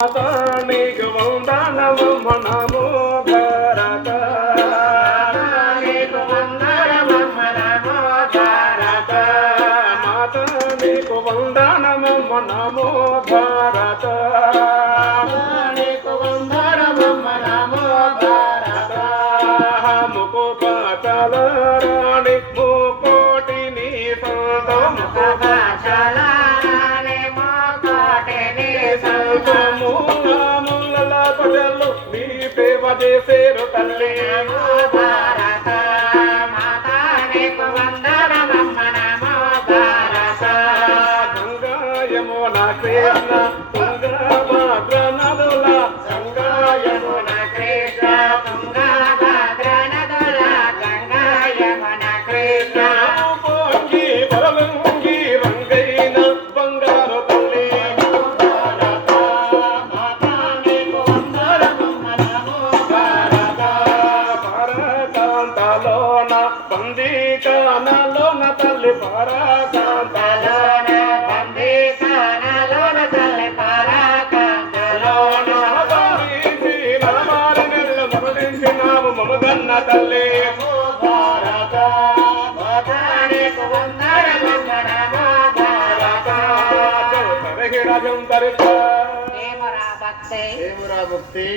నీకు వందనమమ్మ నమో భారత నీకు వందనమమ్మ నమో భారత మాత నీకు వందనమమ్మ నమో భారత నీకు వందనమమ్మ నమో భారత ముకుపాచల రాణి ముకోటి నీ సంత ముకుపాచల చేసేరు తల్లి భారత మాతా నీకు వందనమమ్మ నమో భారత గంగా యమున కృష్ణ తుంగభద్ర నదుల గంగా యమున కృష్ణ తుంగభద్ర నదుల గంగా యమున కృష్ణ పొంగి బలవంగి రంగైన బంగారు తల్లి భారత మాతా నీకు వందనమమ్మ బందీకానలోన తల్లి పరాకాంతలోన బందీకానలోన తల్లి పరాకాంతలోన నలమారి నెల్ల మరలించినాము మమగన్న తల్లి భారత మాతా నీకు వందనమమ్మ నమో భారత తరహిరాజం తరిత భక్తి